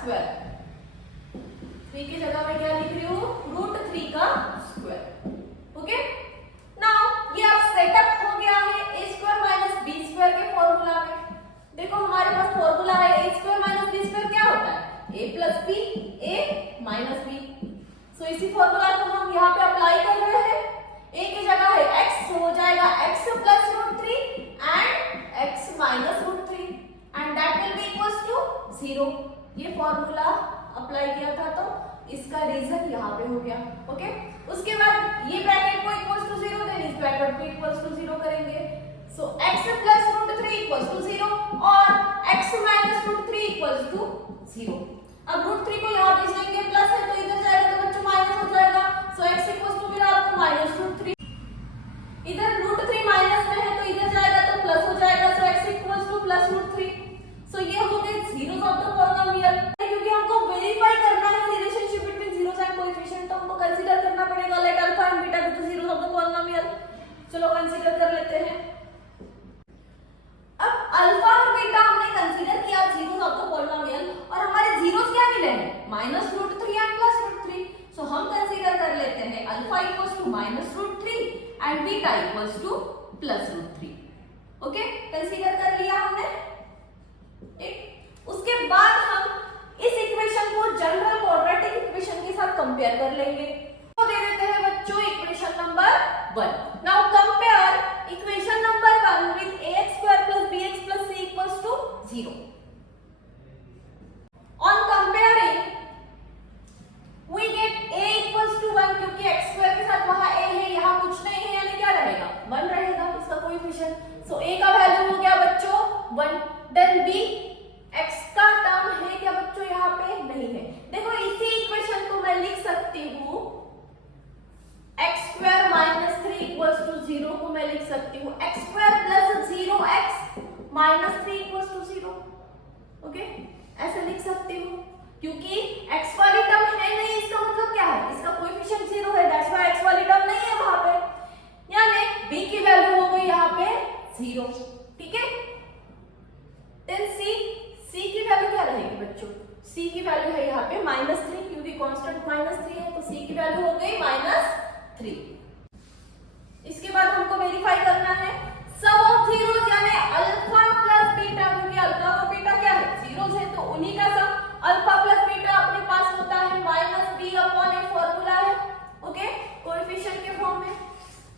Square, 3 की जगह मैं क्या लिख रही हूँ, √3 का स्क्वायर। ओके, नाउ ये अब सेटअप हो गया है a square minus b square के फॉर्मूला में। देखो हमारे पास फॉर्मूला है a square minus b square क्या होता है, a plus b a minus b. So इसी फॉर्मूला को हम यहाँ पे अप्लाई कर रहे हैं। a की जगह है x, हो जाएगा x plus √3 and x minus √3 and that will be equals to 0। ये फॉर्मूला अप्लाई किया था तो इसका रीजन यहाँ पे हो गया। ओके, उसके बाद ये ब्रैकेट को इक्वल्स टू 0, देन इस ब्रैकेट को इक्वल्स टू 0 करेंगे। सो x प्लस √3 इक्वल्स टू 0 और x माइनस √3 इक्वल्स टू 0। अब √3 को यहाँ भेज देंगे, प्लस है तो इधर जाएगा तो बच्चों माइनस हो जाएगा। सो x इक्वल्स टू फिर आपको माइनस √3, इधर √3 माइनस में है तो इधर जाएगा तो प्लस हो जाएगा। सो x इक्वल्स टू प्लस √3। सो ये हो गए जीरोस ऑफ द पॉलिनोमियल। क्योंकि हमको वेरीफाई करना है relationship between zeros and coefficient, तो हमको कंसीडर करना पड़ेगा let alpha and beta be the zeros of the polynomial. चलो कंसीडर कर लेते हैं। अब अल्फा और बीटा हमने कंसीडर किया जीरोस ऑफ द पॉलिनोमियल और हमारे जीरोस क्या मिले हैं, माइनस √3 एंड प्लस √3। सो हम कंसीडर कर लेते हैं alpha equals to minus √3 and beta equals to plus √3। Okay, consider कर लिया हमने। उसके बाद हम इस इक्वेशन को जनरल क्वाड्रेटिक इक्वेशन के साथ कंपेयर कर लेंगे। तो दे देते हैं बच्चों equation number 1। Now compare equation number 1 with ax square plus bx plus c equals to 0। On comparing we get a equals to 1, क्योंकि x स्क्वायर के साथ वहां a है, यहाँ कुछ नहीं है, यानी क्या रहेगा, 1 रहेगा इसका कोएफिशिएंट। सो a का वैल्यू हो गया बच्चों 1। देन b, x का टर्म है क्या बच्चों, यहाँ पे नहीं है। देखो इसी इक्वेशन को मैं लिख सकती हूँ x square minus 3 equals to 0 को मैं लिख सकती हूँ x square plus 0x minus 3 equals to 0। Okay, ऐसे लिख सकती हूँ क्योंकि x वाली टर्म है नहीं, इसका मतलब क्या है, इसका कोएफिशिएंट 0 है, दैट्स व्हाई x वाली टर्म नहीं है वहां पे, यानी b की वैल्यू हो गई यहाँ पे 0। ठीक है, देन c की वैल्यू क्या रहेगी बच्चों, c की वैल्यू है यहाँ पे -3, क्योंकि कांस्टेंट -3 है तो c की वैल्यू हो गई -3। इसके बाद हमको वेरीफाई करना है सम ऑफ जीरोस, यानी अल्फा प्लस बीटा, क्योंकि अल्फा और बीटा क्या है, जीरोस है, तो उन्हीं का सम अल्फा प्लस बीटा अपने पास होता है -b/a फॉर्मूला है। ओके, कोएफिशिएंट के फॉर्म में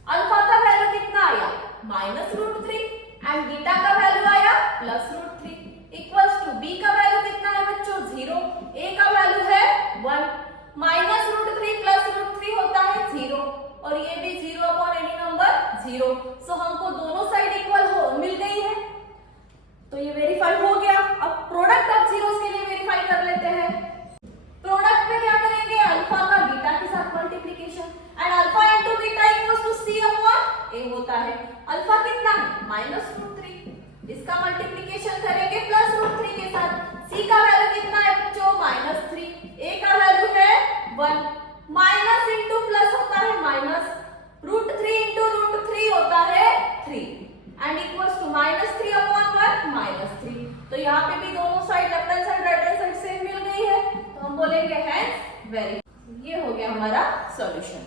अल्फा का वैल्यू कितना आया, -√3 एंड बीटा का वैल्यू आया +√3 इक्वल्स टू b का वैल्यू कितना है बच्चों 0, a का वैल्यू है 1, -√3 +√3 होता है 0 और ये भी 0/any नंबर 0। सो हमको दोनों साइड इक्वल मिल गई है, तो ये वेरीफाई हो गया। अब प्रोडक्ट ऑफ जीरोस के लिए वेरीफाई कर लेते हैं। प्रोडक्ट में क्या करेंगे, अल्फा का बीटा के साथ multiplication and alpha into beta equals to c/a होता है। अल्फा कितना है -√3, इसका मल्टीप्लिकेशन करेंगे +√3 के साथ। c का वैल्यू कितना है बच्चों -3, a का वैल्यू है 1, माइनस इंटू प्लस होता है माइनस, √3 इंटू √3 होता है 3 एंड इक्वल्स टू -3/1 -3। तो यहाँ पे भी दोनों side left hand side right hand side same मिल गई है, तो हम बोलेंगे हैंस वेरी। ये हो गया हमारा सॉल्यूशन।